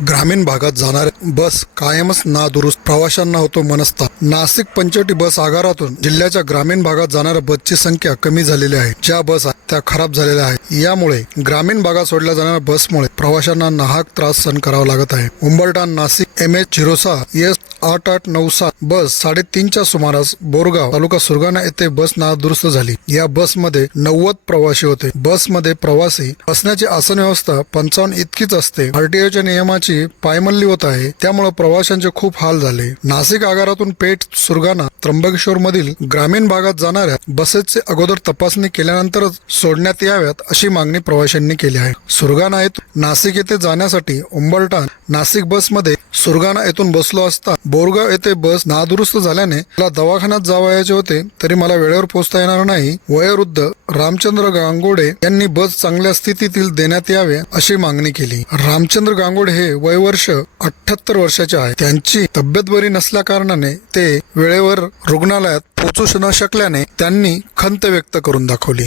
ग्रामीण भागात जाणाऱ्या बस कायमच नादुरुस्त. प्रवाशांना होतो मनस्ताप. नाशिक पंचवटी बस आगारातून जिल्ह्याच्या ग्रामीण भागात जाणाऱ्या बसची संख्या कमी झालेली आहे. ज्या बस त्या खराब झालेल्या आहेत. यामुळे ग्रामीण भागात सोडल्या जाणाऱ्या बसमुळे प्रवाशांना नाहक त्रास सहन करावा लागत आहे. उंबरटा नाशिक एम एच झिरो सहा एस आठ आठ नऊ सात बस साडेतीनच्या सुमारास बोरगाव तालुका सुरगाणा येथे बस नादुरुस्त झाली. या बसमध्ये नव्वद प्रवासी होते. बसमध्ये प्रवासी बसण्याची आसन व्यवस्था पंचावन्न इतकीच असते. आरटीओच्या नियमाची पायमल्ली होत आहे. त्यामुळे प्रवाशांचे खूप हाल झाले. नाशिक आगारातून पेठ सुरगाणा त्र्यंबकेश्वर मधील ग्रामीण भागात जाणाऱ्या बसेसचे अगोदर तपासणी केल्यानंतरच सोडण्यात याव्यात अशी मागणी प्रवाशांनी केली आहे. सुरगाणा येथून नाशिक येथे जाण्यासाठी उंबरठाण नाशिक बसमध्ये सुरगाणा येथून बसलो असता बोरगाव येथे बस नादुरुस्त झाल्याने मला दवाखान्यात जावयाचे होते तरी मला वेळेवर पोहोचता येणार नाही. वयोवृद्ध रामचंद्र गांगोडे यांनी बस चांगल्या स्थितीतील देण्यात यावे अशी मागणी केली. रामचंद्र गांगोडे हे वयवर्ष अठ्याहत्तर वर्षाचे आहे त्यांची तब्येत बरी नसल्या कारणाने ते वेळेवर रुग्णालयात पोहोचू न शकल्याने त्यांनी खंत व्यक्त करून दाखवली.